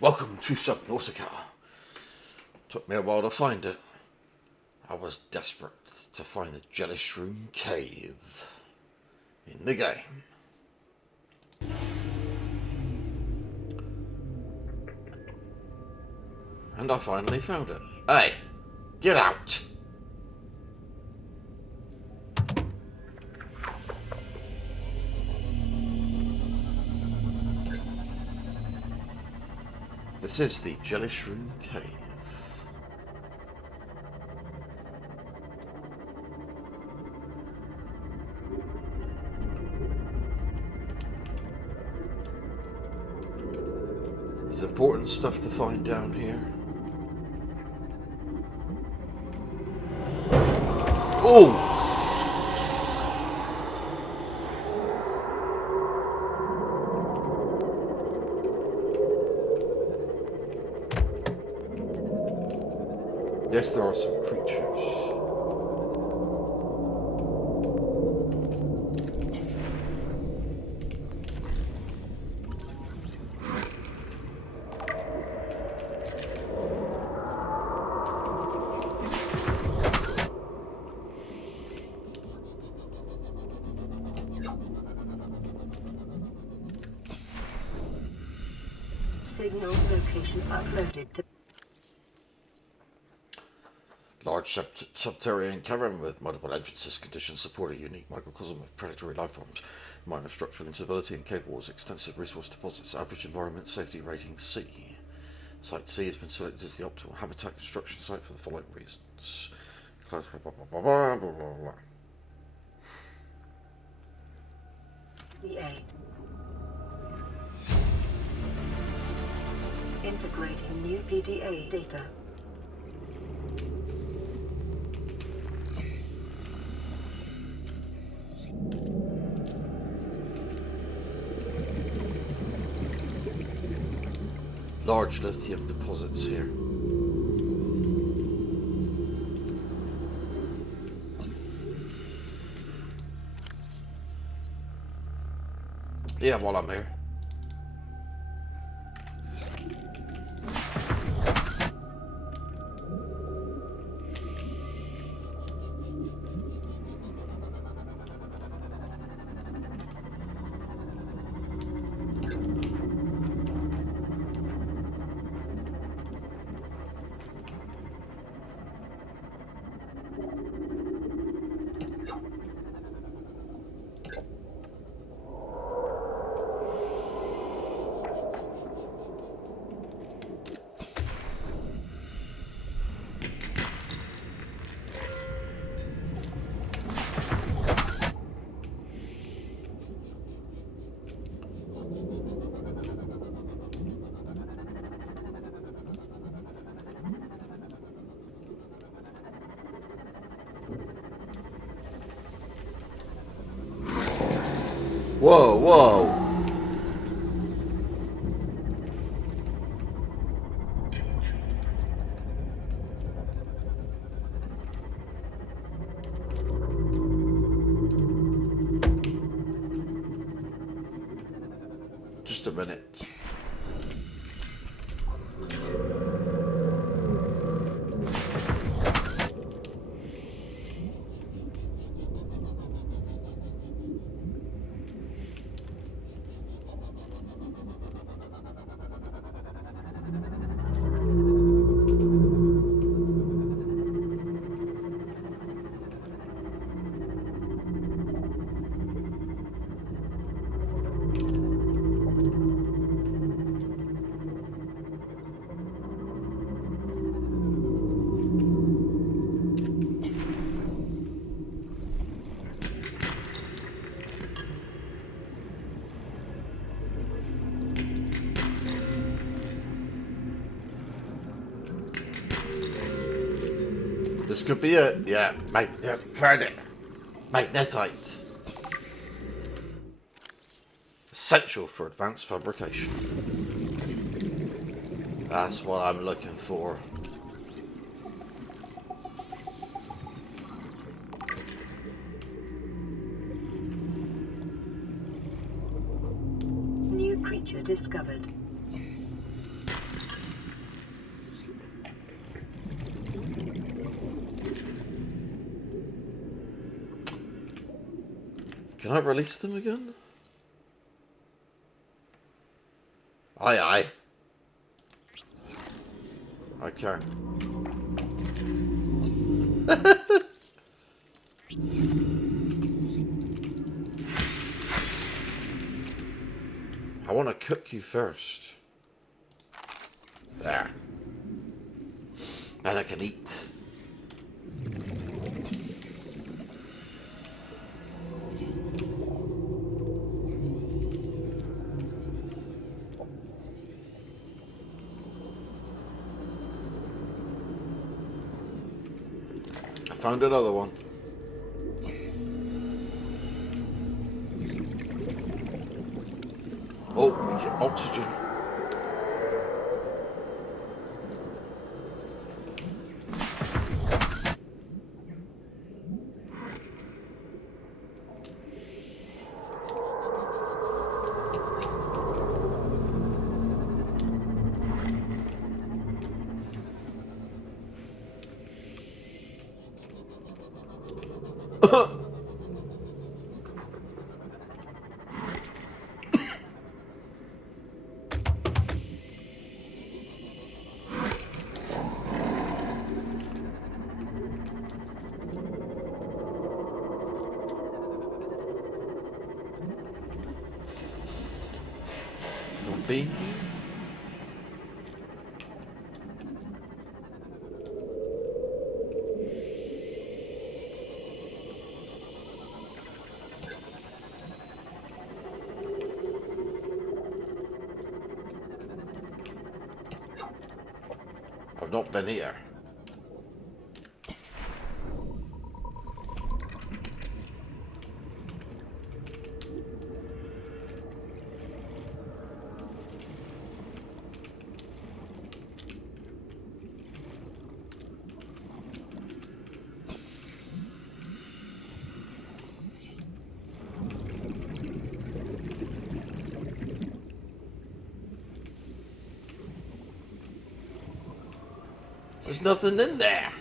Welcome to Subnautica. Took me a while to find it. I was desperate to find the Jellyshroom cave in the game. And I finally found it. Hey, get out! This is the Jellyshroom cave. There's important stuff to find down here. Oh! Yes, there are some creatures. Signal location uploaded to Large subterranean cavern with multiple entrances. Conditions support a unique microcosm of predatory life forms. Minor structural instability and cave walls. Extensive resource deposits. Average environment safety rating C. Site C has been selected as the optimal habitat construction site for the following reasons. Blah, blah, blah, blah, blah, blah, blah. the 8. Integrating new PDA data. Large lithium deposits here. Yeah, while I'm here. Whoa, whoa. Just a minute. This could be it. Yeah, found it. Magnetite. Essential for advanced fabrication. That's what I'm looking for. New creature discovered. Can I release them again? Aye, aye. I can. I want to cook you first. There. And I can eat. I found another one. Oh, oxygen. Been here? I've not been here. There's nothing in there.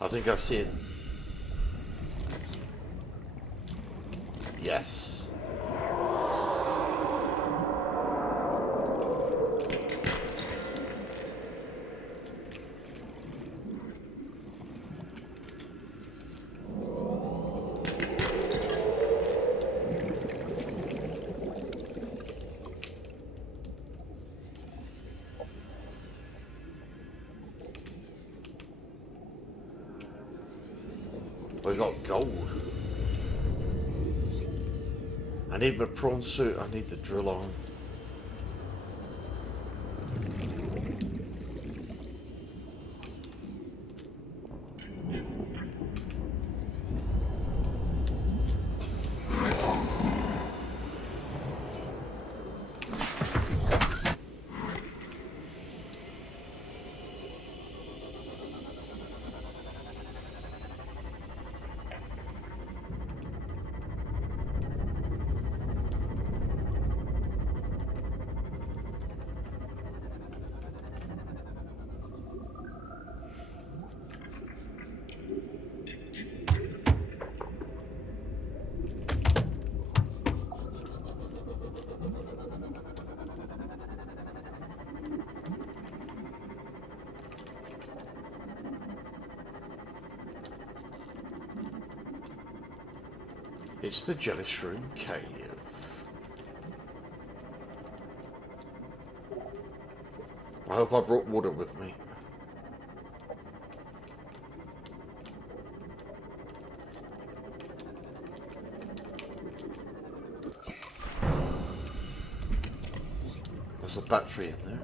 I think I see it. Yes. We got gold. I need my prawn suit. I need the drill on. It's the Jellyshroom cave. I hope I brought water with me. There's a battery in there.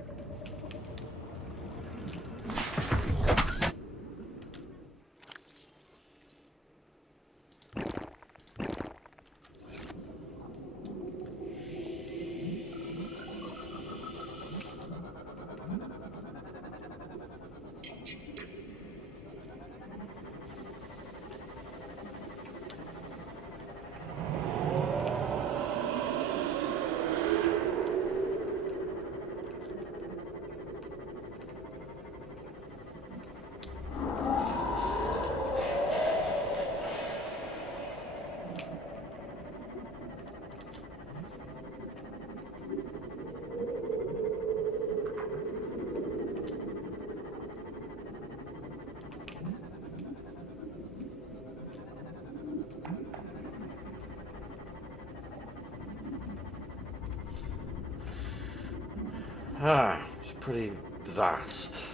It's pretty vast.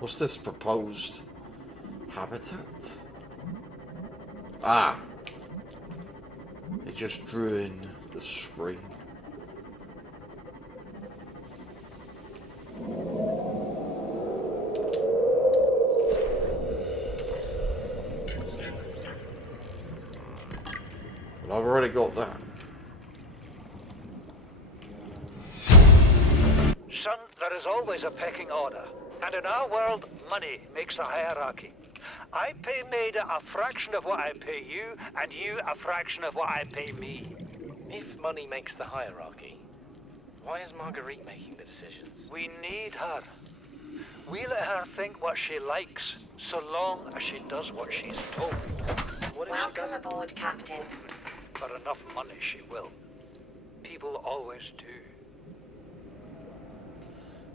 What's this proposed habitat? Ah! It just drew in the screen. But I've already got that. Son, there is always a pecking order. And in our world, money makes a hierarchy. I pay Maida a fraction of what I pay you, and you a fraction of what I pay me. If money makes the hierarchy, why is Marguerite making the decisions? We need her. We let her think what she likes, so long as she does what she's told. What if she Welcome doesn't? aboard, Captain. For enough money, she will. People always do.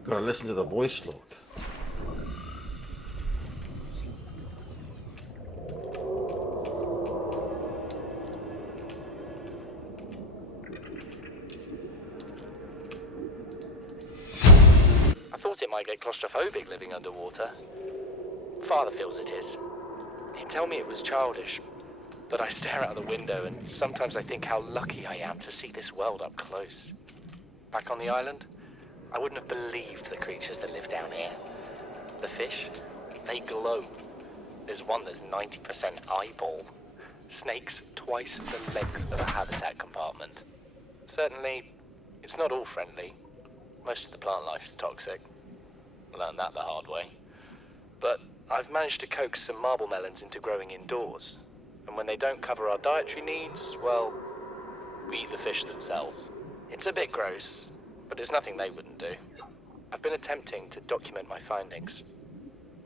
Gotta listen to the voice log. I thought it might get claustrophobic living underwater. Father feels it is. He'd tell me it was childish, but I stare out the window and sometimes I think how lucky I am to see this world up close. Back on the island, I wouldn't have believed the creatures that live down here. The fish, they glow. There's one that's 90% eyeball. Snakes twice the length of a habitat compartment. Certainly, it's not all friendly. Most of the plant life is toxic. Learned that the hard way. But I've managed to coax some marble melons into growing indoors. And when they don't cover our dietary needs, well, we eat the fish themselves. It's a bit gross, but it's nothing they wouldn't do. I've been attempting to document my findings.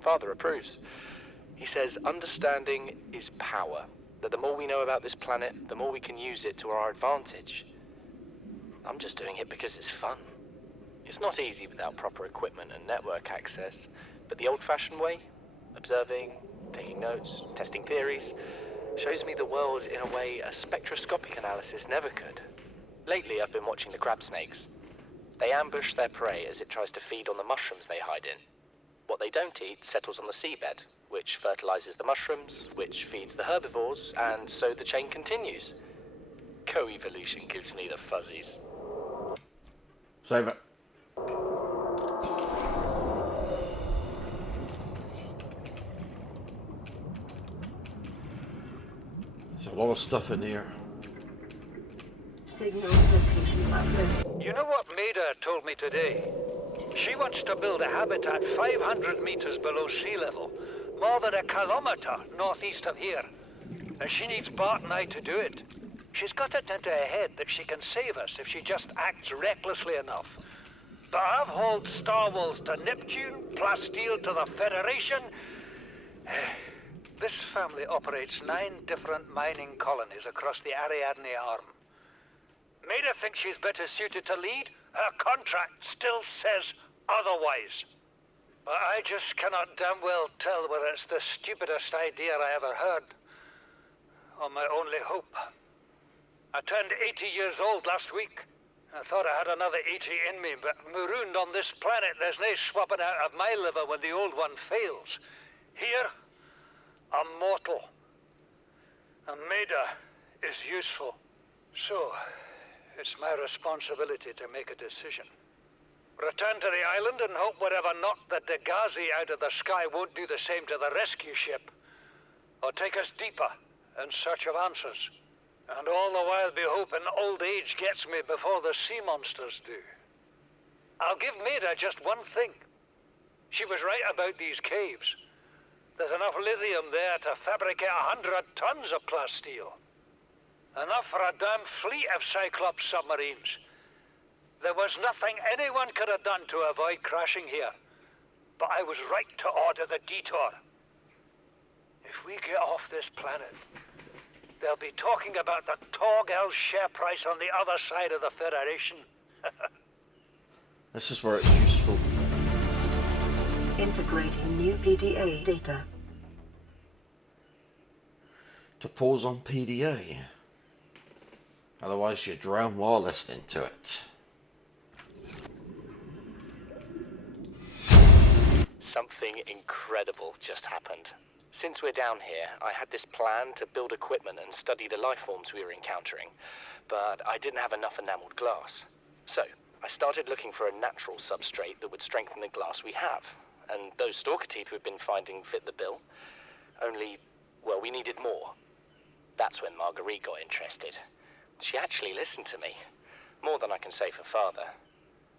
Father approves. He says understanding is power, that the more we know about this planet, the more we can use it to our advantage. I'm just doing it because it's fun. It's not easy without proper equipment and network access, but the old-fashioned way, observing, taking notes, testing theories, shows me the world in a way a spectroscopic analysis never could. Lately, I've been watching the crab snakes. They ambush their prey as it tries to feed on the mushrooms they hide in. What they don't eat settles on the seabed, which fertilizes the mushrooms, which feeds the herbivores, and so the chain continues. Co-evolution gives me the fuzzies. Save it. There's a lot of stuff in here. Signal location uploaded. You know what Maida told me today? She wants to build a habitat 500 meters below sea level, more than a kilometer northeast of here. And she needs Bart and I to do it. She's got it into her head that she can save us if she just acts recklessly enough. But I've hauled Star Wars to Neptune, Plasteel to the Federation. This family operates 9 different mining colonies across the Ariadne Arm. Maida thinks she's better suited to lead. Her contract still says otherwise. But I just cannot damn well tell whether it's the stupidest idea I ever heard, or my only hope. I turned 80 years old last week. I thought I had another 80 in me, but marooned on this planet, there's no swapping out of my liver when the old one fails. Here, I'm mortal. And Maida is useful. So, it's my responsibility to make a decision. Return to the island and hope whatever knocked the Degazi out of the sky won't do the same to the rescue ship. Or take us deeper in search of answers. And all the while be hoping old age gets me before the sea monsters do. I'll give Maida just one thing. She was right about these caves. There's enough lithium there to fabricate 100 tons of plasteel. Enough for a damn fleet of Cyclops submarines. There was nothing anyone could have done to avoid crashing here. But I was right to order the detour. If If we get off this planet, they'll be talking about the Torgel's share price on the other side of the Federation. This is where it's useful. Integrating new PDA data. To pause on PDA. Otherwise you drown while listening to it. Something incredible just happened. Since we're down here, I had this plan to build equipment and study the life forms we were encountering, but I didn't have enough enameled glass. So, I started looking for a natural substrate that would strengthen the glass we have, and those stalker teeth we've been finding fit the bill. Only, well, we needed more. That's when Marguerite got interested. She actually listened to me, more than I can say for father,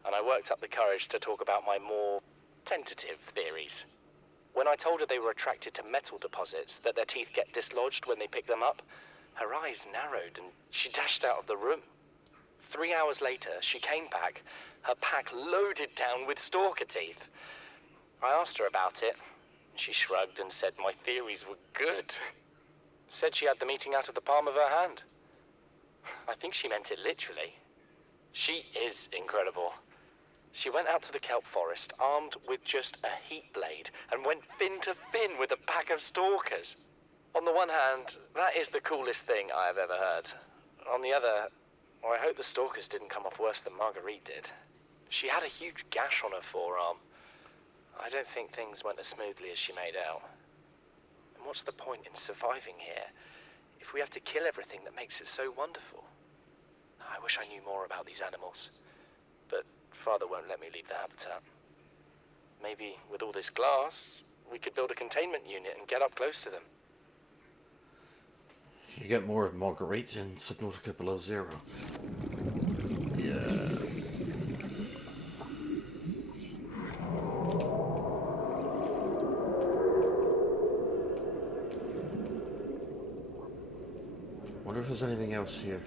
and I worked up the courage to talk about my more tentative theories. When I told her they were attracted to metal deposits, that their teeth get dislodged when they pick them up, her eyes narrowed and she dashed out of the room. 3 hours later, she came back, her pack loaded down with stalker teeth. I asked her about it, and she shrugged and said my theories were good. Said she had the meeting out of the palm of her hand. I think she meant it literally. She is incredible. She went out to the kelp forest armed with just a heat blade and went fin to fin with a pack of stalkers. On the one hand, that is the coolest thing I have ever heard. On the other, well, I hope the stalkers didn't come off worse than Marguerite did. She had a huge gash on her forearm. I don't think things went as smoothly as she made out. And what's the point in surviving here if we have to kill everything that makes it so wonderful? I wish I knew more about these animals, but Father won't let me leave the habitat. Maybe with all this glass, we could build a containment unit and get up close to them. You get more of Marguerite in Subnautica Below Zero. Yeah. Wonder if there's anything else here.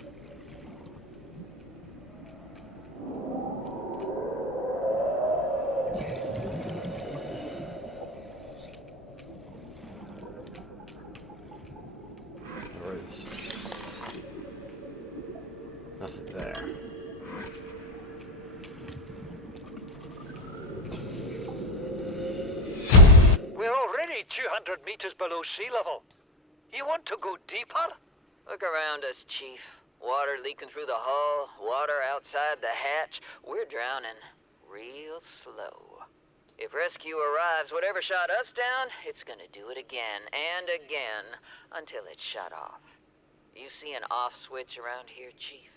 There is nothing there. We're already 200 meters below sea level. You want to go deeper? Look around us, Chief. Water leaking through the hull, water outside the hatch. We're drowning real slow. If rescue arrives, whatever shot us down, it's gonna do it again and again until it's shut off. You see an off switch around here, Chief?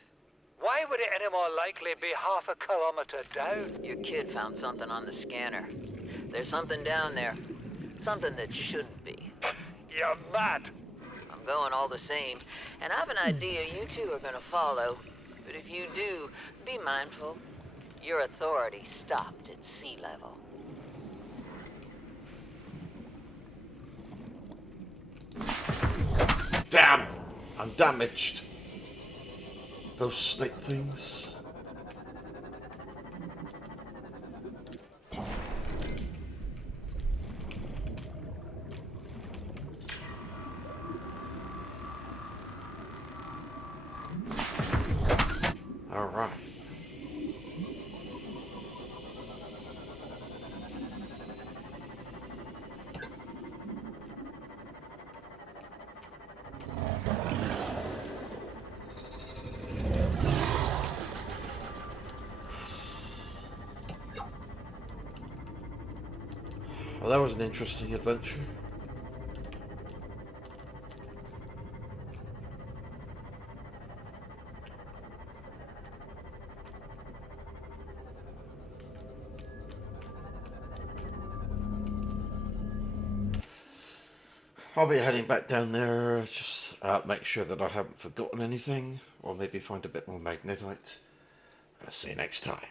Why would it any more likely be half a kilometer down? Your kid found something on the scanner. There's something down there. Something that shouldn't be. You're mad. I'm going all the same, and I've an idea you two are gonna follow. But if you do, be mindful. Your authority stopped at sea level. Damn! I'm damaged. Those snake things. All right. Well, that was an interesting adventure. I'll be heading back down there, just make sure that I haven't forgotten anything, or maybe find a bit more magnetite. I'll see you next time.